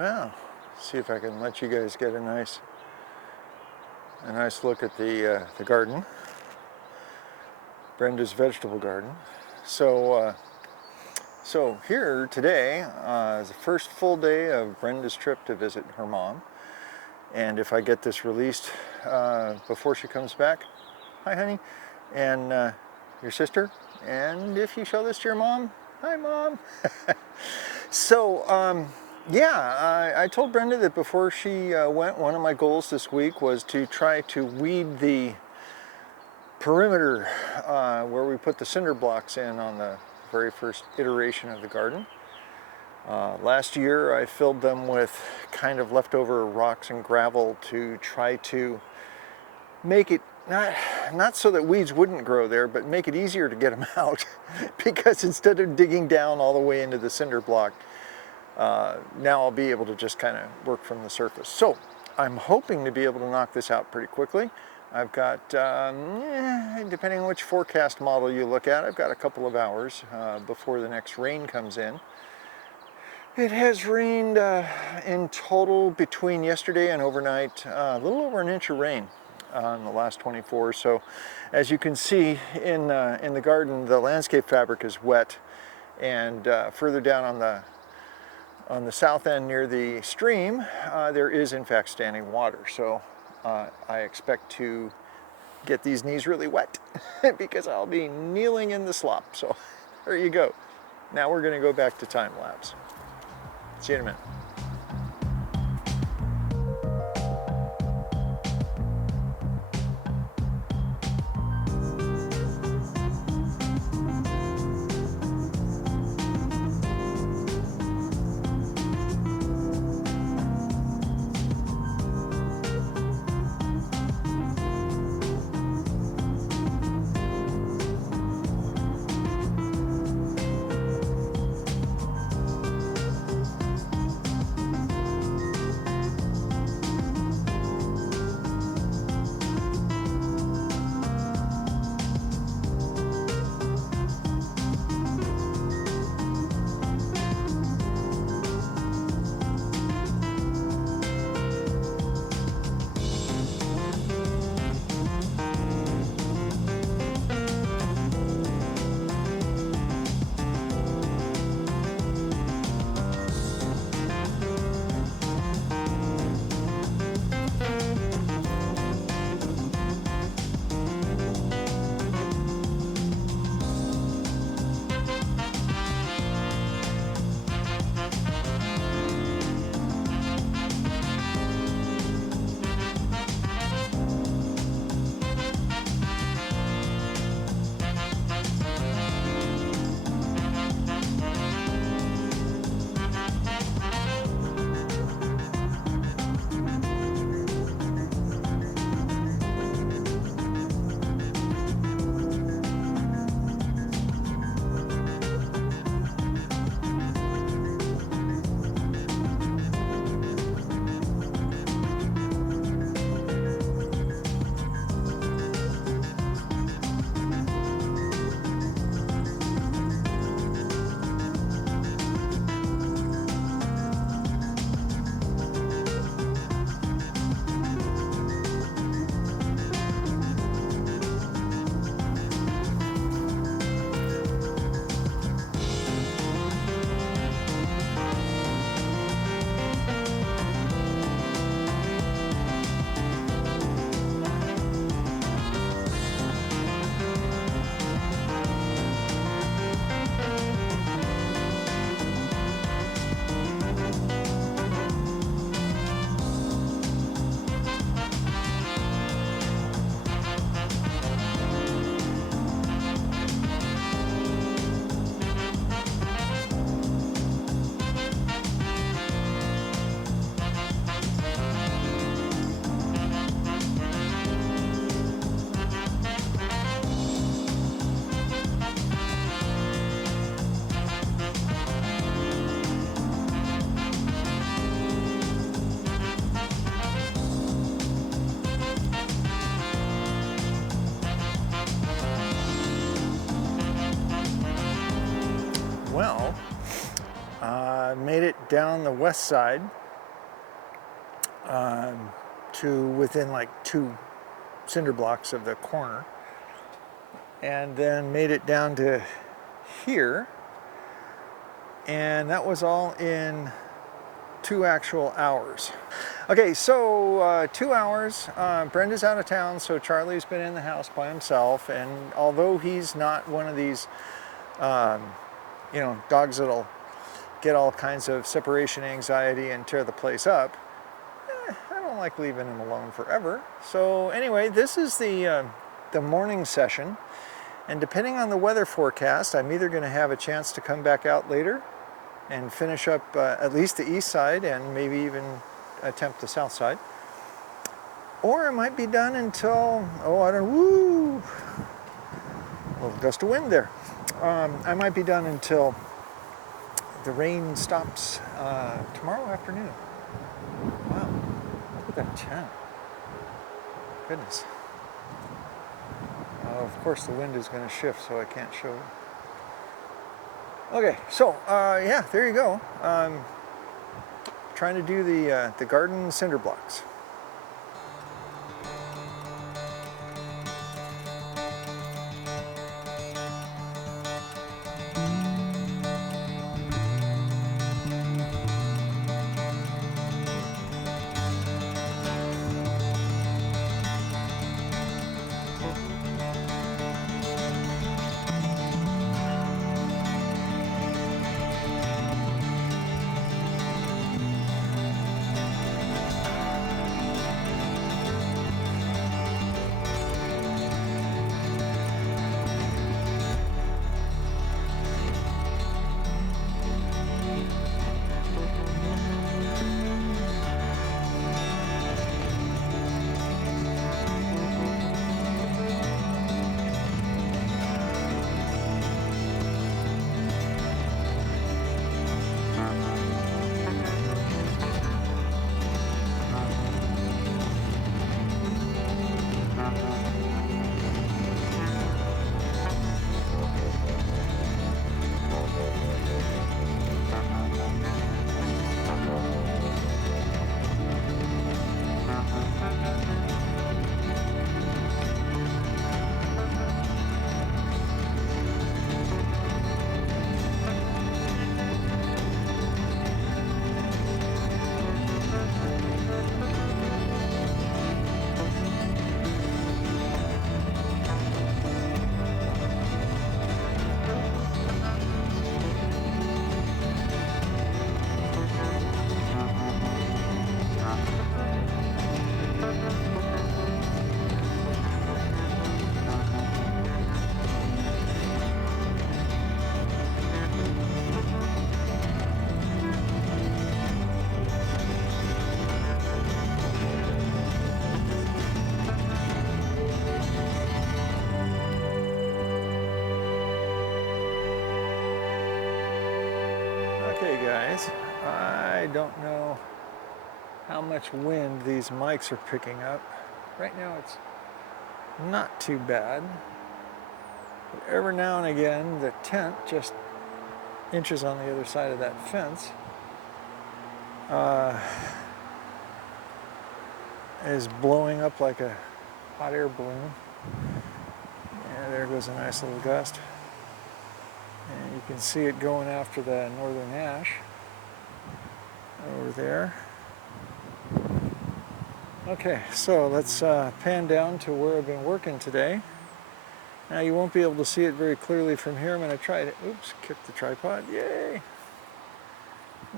Well, see if I can let you guys get a nice look at the garden, Brenda's vegetable garden. So here today is the first full day of Brenda's trip to visit her mom. And if I get this released before she comes back, hi honey, and your sister. And if you show this to your mom, hi mom. So yeah, I told Brenda that before she went, one of my goals this week was to try to weed the perimeter where we put the cinder blocks in on the very first iteration of the garden. Last year I filled them with kind of leftover rocks and gravel to try to make it not so that weeds wouldn't grow there, but make it easier to get them out because instead of digging down all the way into the cinder block, now I'll be able to just kind of work from the surface. So I'm hoping to be able to knock this out pretty quickly. I've got, depending on which forecast model you look at, I've got a couple of hours before the next rain comes in. It has rained in total between yesterday and overnight, a little over an inch of rain in the last 24. So as you can see in the garden, the landscape fabric is wet, and further down on the south end near the stream, there is in fact standing water. So I expect to get these knees really wet because I'll be kneeling in the slop. So there you go. Now we're going to go back to time lapse. See you in a minute. Well, I made it down the west side to within like 2 cinder blocks of the corner, and then made it down to here, and that was all in 2 actual hours. Okay, so 2 hours. Brenda's out of town, so Charlie's been in the house by himself, and although he's not one of these you know, dogs that'll get all kinds of separation anxiety and tear the place up, I don't like leaving him alone forever. So anyway, this is the morning session, and depending on the weather forecast, I'm either going to have a chance to come back out later and finish up at least the east side and maybe even attempt the south side, or it might be done until, oh, I don't know, woo, a little gust of wind there. I might be done until the rain stops tomorrow afternoon. Wow, look at that tent. Goodness. Of course the wind is going to shift, so I can't show you. Okay, so yeah, there you go. Trying to do the garden cinder blocks. Okay guys, I don't know how much wind these mics are picking up. Right now it's not too bad. But every now and again the tent just inches on the other side of that fence is blowing up like a hot air balloon. Yeah, there goes a nice little gust. And you can see it going after the northern ash over there. Okay, so let's pan down to where I've been working today. Now you won't be able to see it very clearly from here. I'm going to try to, oops, kick the tripod, yay!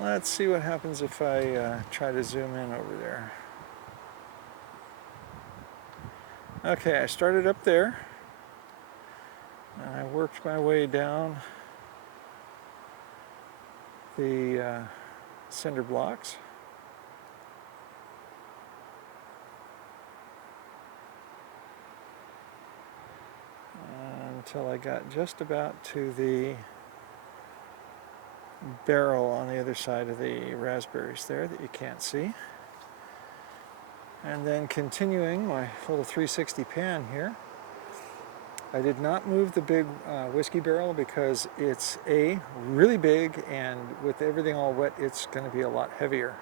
Let's see what happens if I try to zoom in over there. Okay, I started up there, and I worked my way down the cinder blocks. Until I got just about to the barrel on the other side of the raspberries there that you can't see. And then continuing my little 360 pan here. I did not move the big whiskey barrel because it's really big, and with everything all wet it's going to be a lot heavier.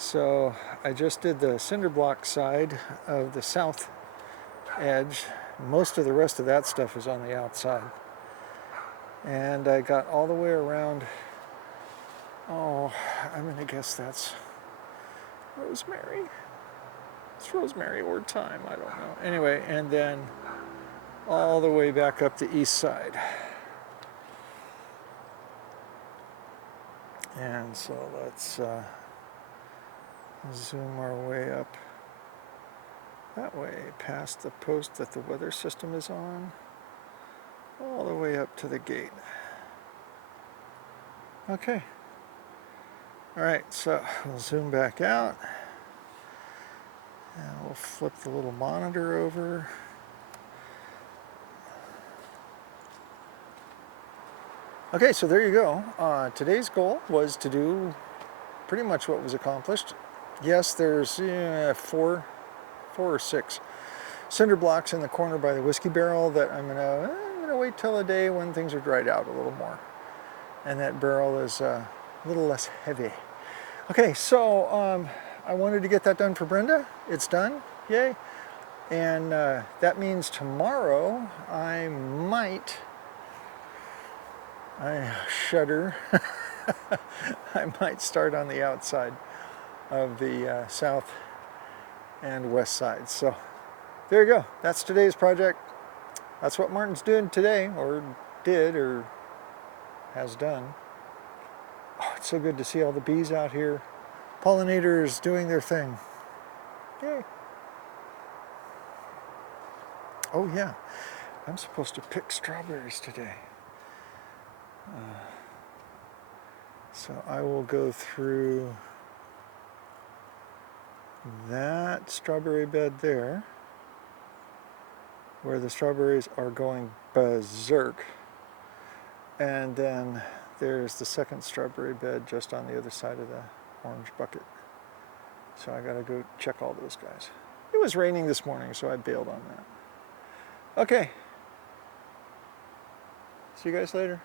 So I just did the cinder block side of the south edge. Most of the rest of that stuff is on the outside. And I got all the way around, oh, I'm gonna guess that's rosemary. It's rosemary or thyme, I don't know. Anyway, and then all the way back up the east side. And so let's zoom our way up that way, past the post that the weather system is on, all the way up to the gate. Okay. All right, so we'll zoom back out, and we'll flip the little monitor over. Okay, so there you go. Today's goal was to do pretty much what was accomplished. Yes, there's 4 or 6 cinder blocks in the corner by the whiskey barrel that I'm gonna wait till a day when things are dried out a little more, and that barrel is a little less heavy. Okay, so I wanted to get that done for Brenda. It's done, yay! And that means tomorrow I shudder. I might start on the outside of the south and west side. So there you go. That's today's project. That's what Martin's doing today, or did, or has done. Oh, it's so good to see all the bees out here. Pollinators doing their thing. Yay. Oh yeah, I'm supposed to pick strawberries today. So I will go through that strawberry bed there, where the strawberries are going berserk. And then there's the second strawberry bed just on the other side of the orange bucket. So I gotta go check all those guys. It was raining this morning, so I bailed on that. Okay. See you guys later.